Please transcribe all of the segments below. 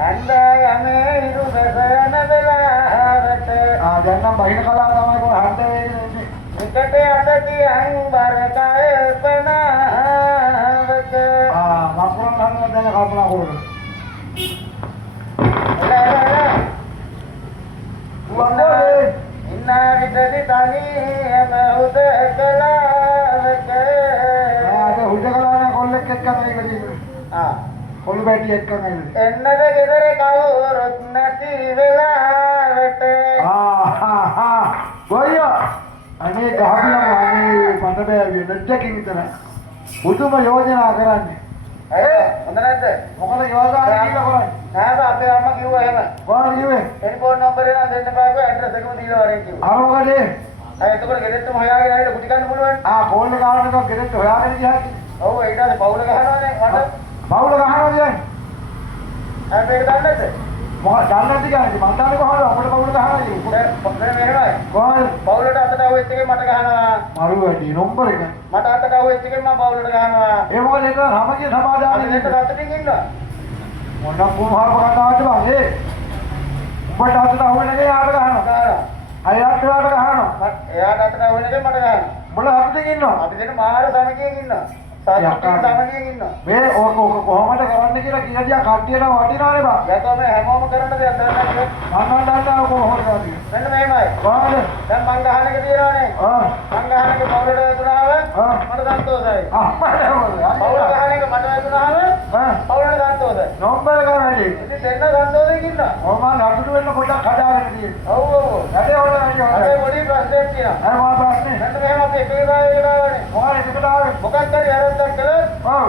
And දැන් නම් බහින කලාව තමයි කොහොම හන්ද වෙන්නේ. එකට අඩදී අංබර කල්පනාවක මකුණන් ගන්න දැන් කල්පනා කරනවා. ඉන්නා විතරි තනියම උදකලාවක හුදකලාන කොල්ලෙක් එක්ක මේකදී. කොළු බැටි එක්ක මේකදී. එන්නද ගෙදර කවුරුත් නැති වෙලාවට. ගොයියා අනේ ගහපියම අනේ පඳ බෑවිය නැට්ටකින් විතරයි. පුදුම යෝජනා කරන්නේ. හොඳ නැද්ද? මොකද යෝජනා කියලා කරන්නේ? නෑ බා අපේ අම්මා කිව්වා එහෙම. කොහොමද කිව්වේ? ටෙලිෆෝන් නම්බර් එක දෙන්න බෑකෝ ඇඩ්‍රස් එකම දීලා වරෙන් කිව්වා. අර මොකද? එතකොට ගෙදරටම හොයාගෙන ආවිල කුටි කන්න පුළුවන්. කෝල් එක ආවනකෝ ගෙදරට හොයාගෙන ගියා. ඔව් ඊට පස්සේ පවුල ගහනවානේ මට. පවුල ගහනවා කියන්නේ. මේක දන්නේ නැද්ද? මොකක්ද දන්නේ නැති කියන්නේ මං දන්නේ කොහොමද අපිට පවුල ගහනවා කියන්නේ. මෙහෙමයි. කොහොමද? පවුලට අතට ආවෙත් එකේ මට ගහනවා. මරු වැඩි නම්බර එක. මට අතට ආවෙත් එකේ මම පවුලට ගහනවා. ඒ මොකද ඒක සමගිය සමාදානෙ දෙන්න සතුටින් ඉන්නවා. මොනවා කොහොමද කතාවට බං ඒ. උඹට අතට ආවෙන එකේ යාට ගහනවා. අයත් යාට ගහනවා. එයාට අතට ආවෙන එකේ මට ගහනවා. උඹලා හතුටින් ඉන්නවා. අපි දෙන්න මාර සමගියෙන් ඉන්නවා. සමගියෙන් ඉන්නවා. මේ ඕක කොහොමද කරන්න කියලා කියලා දියා කට්ටියට වටිනානේ බං. ඒක තමයි හැමෝම කරන්න දෙයක් දැනගන්න. මම දන්නවා කොහොමද කරන්නේ. මෙන්න මෙහෙමයි. කොහොමද? දැන් මං ගහන එක තියෙනවානේ. මං ගහන එක පවුලට වැදුනාම මට සන්තෝෂයි. පවුල ගහන එක මට වැදුනාම පවුලට සන්තෝෂයි. නම්බර ගන්නදී. ඉතින් දෙන්න සන්තෝෂයෙන් ඉන්නවා. මම නඩුට වෙන්න පොඩ්ඩක් හදාගෙන තියෙනවා. ඔව් ඔව්. වැඩේ හොයන්න වැඩි හොයන්න. අපේ පොඩි ප්‍රශ්නයක් තියෙනවා. අර මොකක්ද ප්‍රශ්නේ? මෙන්න මෙහෙම අපි එක එකකට ආවනේ. මොකක්ද එකට ආවේ? මොකක්ද හරි වැරද්දක් කළොත් ඔව්.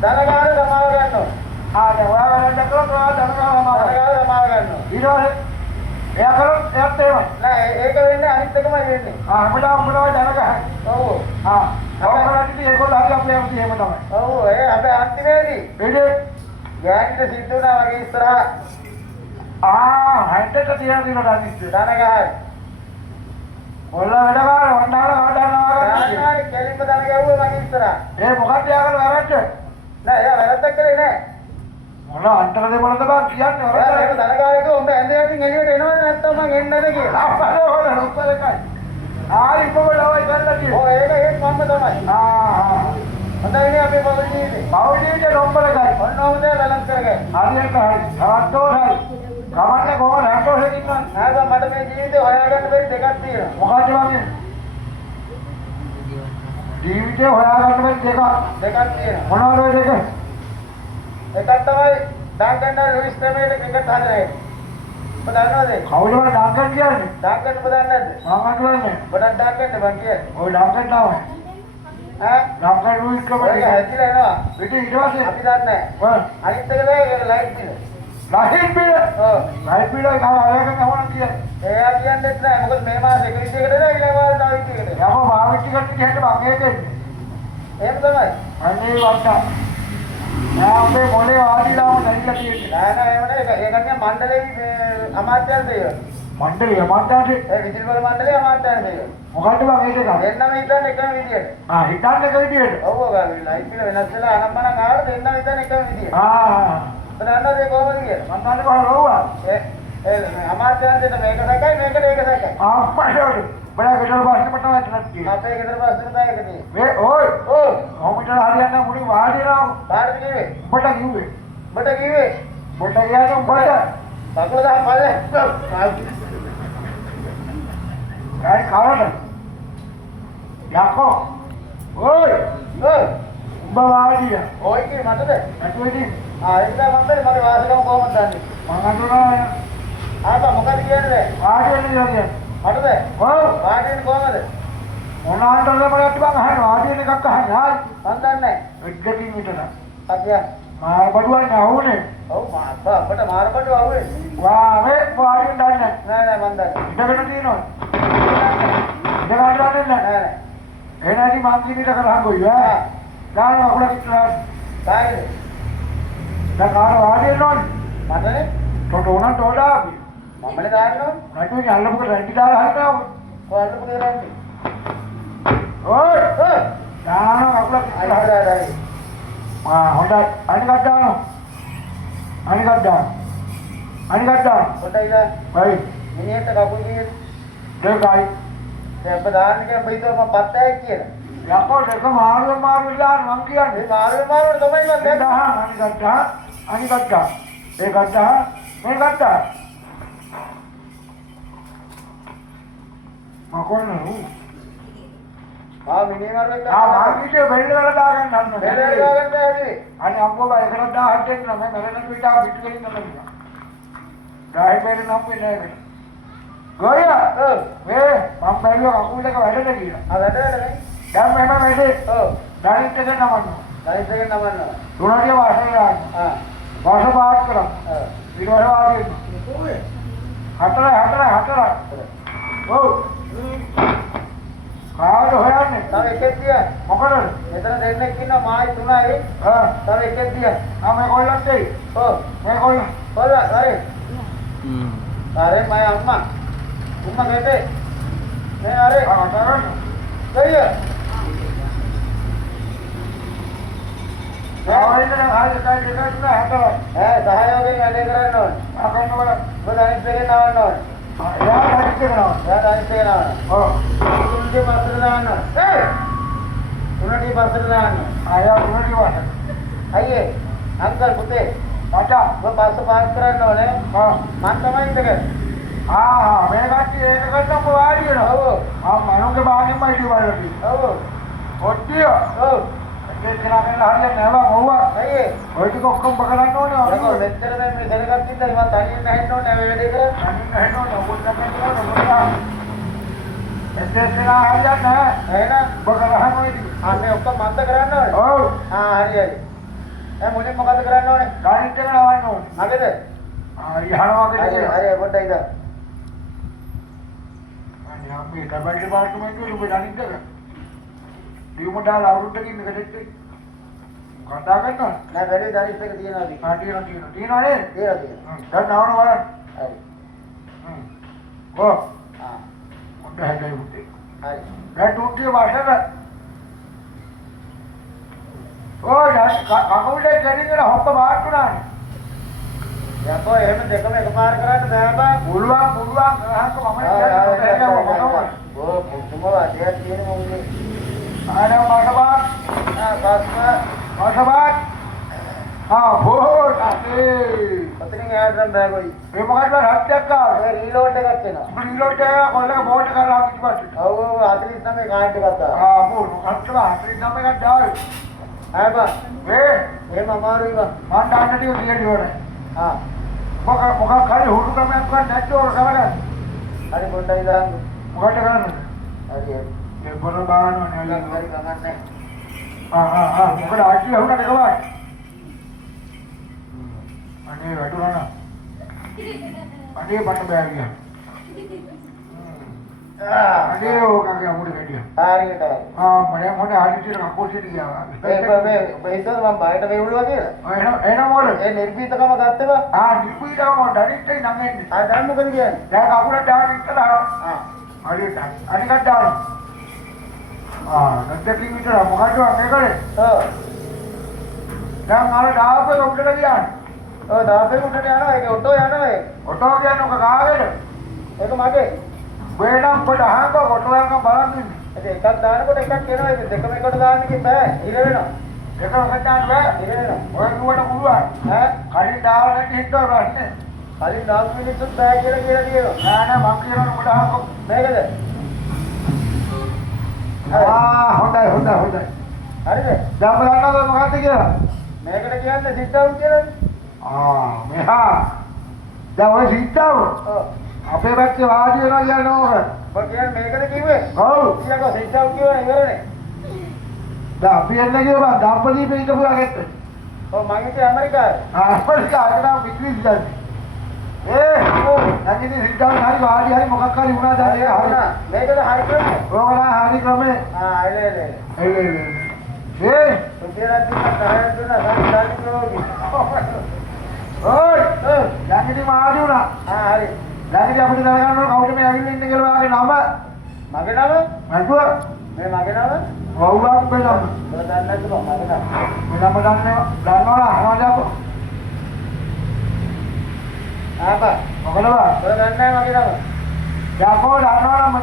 ධනකාර සමාව ගන්නවා. දැන් ඔයා වැරද්දක් කළොත් ඔයා ධනකාර සමාව ගන්නවා. ඊට පස්සේ එයා කරොත් එයාත් එහෙමයි. නෑ ඒක වෙන්නේ අනිත් එකමයි වෙන්නේ. හැමදාම ධනකාර. ඔව්. ඔයාලට ඒගොල්ලෝ හරි අපේ යම්ටි එහෙම තමයි. ඔව් ඒ අපේ අන්තිමේදී එනේ ගෑනිට සිද්ධ වුණා වගේ ඉස්සරහා හැන්ඩක තියන දින ඩාන්ස් ධනකාර. ඔල්ල වැඩකාර වණ්ඩාල කාඩනවා ධනකාර කෙලින්ම ධන ගැව්වා මගේ ඉස්සරහා. ඒ මොකක්ද යාගල වැරද්ද? නෑ එයා වැරද්දක් කළේ නෑ. මොන අන්තර දෙමළද බං කියන්නේ ඔයා ඒක ධනකාරයෙක් උඹ ඇඳ යටින් එළියට එනවද නැත්නම් මං එන්නේ නැද කියලා. අපලේ හොල රුප්පලකයි. ඉපොලවයි ගන්න කිව්වා. ඔය ඒක ඒත් මම තමයි. හොඳයිනේ අපේ පොඩි ජීවිතේ. පෞඩියේ නම්බරයි. ඔන්න ඔහොමද බැලන්ස් කරගන්න. හරියට හරි. සාන්තෝසයි. කවන්නේ කොහොමද සාන්තෝසෙන් ඉන්නවද? නෑ බං මට මේ ජීවිතේ හොයාගන්න බැරි දෙකක් තියෙනවා. මොකක්ද වගේ? ජීවිතේ හොයාගන්න බැරි දෙකක් තියෙනවා. මොනවද ඔය දෙක? එකක් තමයි ඩාංකන් ලුයිස් ක්‍රමයට ක්‍රිකට් හදන්නේ. ඔබ දන්නවද? කවුද මම ඩාංකන් කියන්නේ? ඩාංකන් ඔබ දන්නේ නැද්ද? මම අහන්නේ. ඔබට ඩාංකන් බං කියන්නේ. ඔය ඩාංකන් තමයි. ඩාංකන් ලුයිස් ඔය ක්‍රමයට හැදිලා එනවා. ඊට පස්සේ අපි දන්නේ නැහැ. අනිත් එක තමයි ලයිට් බිල. ලයිට් බිල. ඔව්. ලයිට් බිල එක ආයෙක ගමන කියන්නේ. එයා කියන්නේ නැහැ. මොකද මේ මාස එක විදිහකට නෑ ඊළඟ මාස තව විදිහකට. යකෝ භාවිත කට්ටිය කියන්න බං ඒකෙන්නේ. එහෙම තමයි. අනේ වට්ටා. අපේ මොලේ වාදීලාම නැගිලා තියෙන්නේ. නෑ එහෙම නෑ. ඒ කියන්නේ මණ්ඩලයේ අමාත්‍යංශය. මණ්ඩලය අමාත්‍යාංශේ ඒ විදුලි බල මණ්ඩලයේ අමාත්‍යංශය. මොකද්ද බං ඒක ගන්න? දෙන්නම හිතන්නේ එකම විදියට. හිතන්නේ එක විදියට. ඔව් ඔව් ලයිට් බිල වෙනස් වෙලා අනම්මනම් ආවට දෙන්නම හිතන්නේ එකම විදියට. බලන්නද ඒ කොහොමද කියලා? මම දන්නේ කොහොමද ඕවා? ඒ අමාත්‍යංශයට මේක සැකයි මේකට ඒක සැකයි. අප්පඩෝඩ. බඩ ගෙදර බස්සේ මට වැටුණා කියලා. අපේ ගෙදර පස්සට තමයි ඒක තියෙන්නේ. මේ ඔය කොමිටර හරියන්න මුළු වාඩිලා කාටද කිව්වේ? උඹට කිව්වේ. ඔබට කිව්වේ? උඹට කියන්නේ උඹට. කකුල දා පල්ලේ. ගායි කාරද? යකෝ. ඔය උඹ වාඩියා. ඔය කි මටද? ඇටුවේදී ඒක තමයි මම මගේ වාසකම කොහොමද දන්නේ? මං අඳුරනවා. මොකද කියන්නේ? වාඩි වෙන්න කියන්නේ. මටද? ඔව්. වාඩි වෙන්නේ කොහමද? මොන ආන්තරද මට බං අහන්න වාඩි වෙන එකක් අහන්න. ආයි. මන් දන්නේ එක්කකින් විතර. නැහැ. මාර බඩුවන්නේ අහුනේ. ඔව් අප්පා අපට මාරපඩු ආවේ. වා මේ වාඩි වෙන්න දන්නේ නෑ මන් දන්නේ. ඉඳගෙන තියෙනවා. ඉඳගෙන දන්නේ නැහැ. එනදී මං කිවිත කරහන් ගොයි වා. දාන අකුල කිට්ටා. කායිද? දැන් කාර වාඩි වෙනවනේ. මටනේ? තොට උනන් තෝඩා. මමනේ දාන්නවා. නටුවේ අල්ලමුක රැන්ටි දාලා හරිනවා. ඔය අල්ලපු දෙයක්. ඔය දාන අකුල කිට්ටා. අයිතරයි. හොඳයි. අනිකක් දානවා. අනිකක් දානවා. පොඩ්ඩයි දාන්න. හරි. මිනිහට කකුල් දිගේ දෙකයි. දැන් ඔබ දාන්න කියන බයිතෝ මම 70යි කියලා. යකෝ දෙක මාරු දාන්න මං කියන්නේ. මේ මාරුවට තමයි මම දැන් 1000 අනික ගත්තා. ඒ ගත්තා. මේ ගත්තා. මකොන්නු. මිනිහ මාරුවෙක් මාර්ගිකේ බෙල්ල වල දාගන්න හන්න. බෙල්ල දාගන්න බැහැ. අනේ අම්මෝ බය 1000 දෙන්න මම මරණ පිටා පිටු වලින් නම. ගායි බෙල්ල නම් වෙන්නේ නැහැ. ගෝයා. මේ මම බැලුවා කකුල් දෙක වැඩට කියලා. වැඩ. දැන් මෙහෙම වැඩේ. ඩයිට් එක නමන්න. ඩයිට් එක නමන්න. තුනටිය වාසය ගන්න. වාස පාත් කරා. ඊට වඩා වාගේ. හතරයි. ඔව්. කාට හොයන්නේ? තව එකෙක් තියන්න. මොකටද? මෙතන දෙන්නෙක් ඉන්නවා මායි 3යි. තව එකෙක් තියන්න. මේ කොල්ලන්ට දෙයි. මේ කොල්ල. හරි. හරි මයි අම්මා. උම්මා ගෙටේ. මේ හරි. කරන්න. දෙයිය. ආයෙත් හරි කයි දෙකක් නෑ හතරයි. 10 වගේ වැඩේ කරන්න ඕනේ. අකන්න වල. ඔබ අනිත් එකේ නාවන්න ඕනේ. එයා හරි කරනවා. එයා අනිත් එකේ නාවන්න. ඔව්. තුන්ගේ පස්සට දාන්න. තුනටි පස්සට දාන්න. ආයා තුනටි වාස. අයියේ අංකල් පුතේ මචං ඔබ පස්ස පාස් කරන්න ඕනේ. මං තමයි ඉඳගෙන. මේ කට්ටිය ඒක ගත්තම වාඩි වෙනවා. ඔව්. මනුගේ බාගෙන්ම හිටිය බලලා. ඔව්. ඔට්ටිය. ඔව්. ඒක කරගෙන හරියට නෑ මොව්වා. අයියේ ඔය ටික ඔක්කොම බකලන්න ඕනේ. ඔය මෙච්චර දැන් මේ දැනගත්ත ඉඳන් මම තනියෙන් නැහෙන්න ඕනේ මේ වැඩේ කරා. තනියෙන් නැහෙන්න ඕනේ. ඔබ දැක්කම එතේකලා හරියට නෑ. එහෙනම් බකලහම වෙයි. මේ ඔක්කොම මන්ද කරන්න ඕනේ. ඔව්. හරි. දැන් මුලින් මොකද කරන්න ඕනේ? ගානිට එක නවන්න ඕනේ. මගේද? යහනවා වගේ. හරි පොඩ්ඩක් ඉඳන්. අනේ අපි කබඩි ඩිපාර්ට්මන්ට් වල ඔබ ගානිට එක. ලියුමඩාල අවුරුද්දකින් එකදෙත් කතා කරනවා. නෑ වැඩි දරිස් එක තියනවා. තියෙනවා. තියෙනවා. දැන් නවන වල. හරි. ඔව්. මොකද හැදේ උත්තේ. හරි. දැන් තුන්ගේ වාසන. ඔය කකුලේ ගෙඩියන හොප්ප වාට්ටුනානේ. යකෝ එහෙම දෙකම එකපාර කරන්න බෑ බා. පුළුවන් ගහක මම කියන්නේ. ඕ පුදුම වාදයක් තියෙන මොන්නේ. ආරම මාසබාත්. මාසබාත්. බෝල් අතේ. පතරින් යාදම් බෑ කොයි. මේ මොකක්ද හත්යක් ආවා. ඒ රීලෝඩ් එකක් එනවා. රීලෝඩ් එක කොල්ලක බෝඩ් එක කරලා පිටිපස්සේ. ඔව් 49 කාඩ් එකක් දාලා. බෝල් මොකක්ද 49 එකක් දාලා. බා. එහෙම අමාරුයි බා. මන් දාන්න ටික දිගට ඉවරයි. මොකක් හරි හුරු ක්‍රමයක් ගන්න නැද්ද කරගන්න. හරි පොඩ්ඩයි දාන්න. මොකටද කරන්නේ? හරි. මේ බොර බානවනේ හරි ගමන්නේ. මොකද ආච්චි වුණාට කවයි. අනේ වැටුණා. අනේ බට බෑ ගියා. අනේ ඕකගේ අමුඩ ගැටියා. හරියට. මම මොනේ ආදිතිර කපෝසිට ගියා. මේ හිතුවද මම බයට වෙවුලුවා කියලා? එන මොකද? ඒ නිර්භීතකම ගත්තේ බා. නිර්භීතකම ඩරිට්ටයි නංගෙන්නේ. දැන් මොකද කියන්නේ? දැන් කකුලට දාන්න ඉස්සලා. හරියට. අනිකට දාන්න. නැත්නම් විතර මොකද මේකනේ? දැන් ආල දාපේ උඩට ගියානේ. දාපේ උඩට යනවා. ඒක ඔටෝ යනවා ඒ. ඔටෝ කියන්නේ ඔක කාගේද? ඒක මගේ. වේනම් පොඩ අහක ඔටෝ එක බලන් ඉන්න. ඒක එකක් දානකොට එකක් එනවා. ඒක දෙකම එකට දාන්න කිව්ව බෑ. ඉර වෙනවා. එකක් දාන්න බෑ. ඉර වෙනවා. ඔය නුවණ පුළුවන්. කලින් දාලා නැති හිටව රන්නේ. කලින් දාපු මිනිස්සුත් බෑ කියලා කියනවා. නෑ මං කියනවා පොඩ අහක. මේකද? හොඳයි. හරිද? දැන් බලන්නද මොකක්ද කියලා? මේකට කියන්නේ සිට් ඩවුන් කියලා. මෙහා. දැන් ඔය සිට්ටව. අපේ පැත්තේ වාඩි වෙනවා කියන්නේ ඕක. ඔබ කියන්නේ මේකද කිව්වේ? ඔව්. ඊළඟ සිට් ඩවුන් කියවන ඉවරනේ. දැන් අපි එන්නේ කියපන් දම්පදීපේ ඉඳපු ළගෙත්. ඔව් මම ඉන්නේ ඇමරිකාවේ. ඇමරිකාවට නම් වික්‍රීස් ගන්නේ. නැගිටින් සිට්ටව හරි වාඩි හරි මොකක් හරි වුණා දැන් ඒක හරි. මේකද හරි ක්‍රමය. ඕකලා හරි ක්‍රමේ. එල. රුපියලක් දුන්නා 10ක් දුන්නා සල්ලි කිලෝකි. ඔය් නැගිටින් වාඩි වුණා. හරි. නැගිටින් අපිට දැනගන්න ඕන කවුද මේ ඇවිල්ලා ඉන්නේ කියලා වාගේ නම. මගේ නම? මන්තුව. මේ මගේ නම? වවුලක් මේ නම. ඔය දන්නේ නැතුව මගේ නම. මේ නම දන්නවද අහනවද? ආපා. මොකද බා? ඔය දන්නේ නැහැ මගේ නම. යකෝ දන්නවනම්